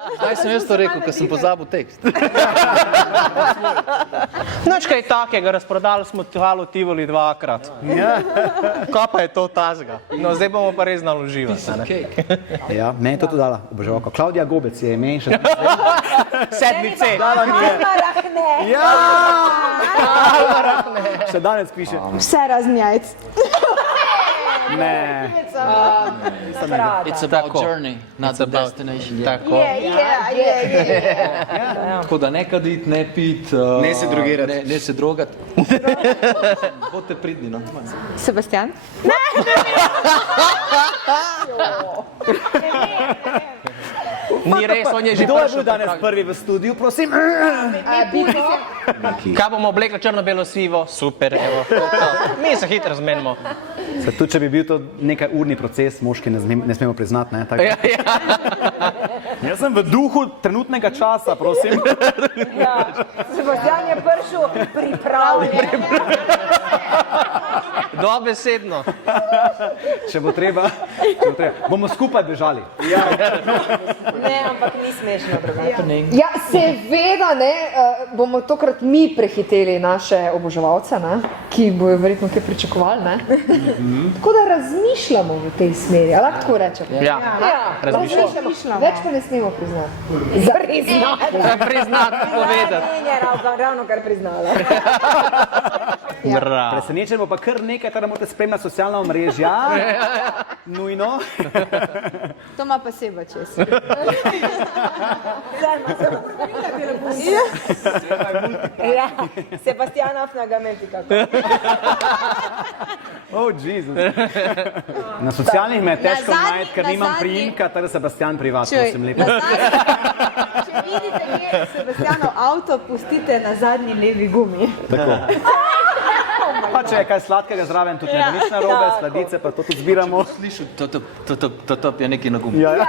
Zdaj sem jaz to rekel, ker sem pozabil tekst. Nič kaj takega, razprodali smo Halo Tivoli 2-krat. Kaj pa je to tazga? No, zdaj bomo pa res naloživati. Ja, meni je to tudi dala oboževalka. Klaudija Gobec je ime in še... 7. C. Dala mi je. Rahne. Ja! Še danes piše. Vse razen jajc. Ne. It's about journey, not the destination. Tako. Tako da ne kadit, ne pit, Ne se drogirati. ne se drogati. Bodite pridni, no. Sebastian? Ni res, on je že Kdo je bil prišel. danes prvi v studiu, prosim? Kaj bomo oblekli črno-belo sivo? Super, evo. Mi se hitro zmenimo. Se tudi, če bi bil to nekaj urni proces, moški ne smemo priznati, ne? Tako. Jaz sem v duhu trenutnega časa, prosim. Sebastian je prišel pripravljen. Dobesedno. Če bo treba. Bomo skupaj bežali. Ne, ampak ni smešno drugače. Ja, seveda ne, bomo tokrat mi prehiteli naše oboževalce, ne, ki bojo verjetno kaj pričakovali, ne. Tako da razmišljamo v tej smeri, ali lahko tako rečemo? Ja, Razmišljamo. Več pa ne smemo priznati. priznati, povedati. Ne, ravno kar priznala. Bravo. Presenečen bo pa kar nekaj, da morate spremljati socialna omrežja. Nujno. To ima pa seba čez. Ja, Sebastianov nagamenti kako. Oh, Jezus. Na socialnih me je težko najti, ker nimam priimka, teda Sebastian privat, prosim lepo. Če vidite nje Sebastianov avto, pustite na zadnji levi gumi. Tako. Pa če je kaj sladkega zraven, tudi ne bo nič narobe, sladice pa to tudi zbiramo. Slišal, to je nekaj na gumu. Ja, ja.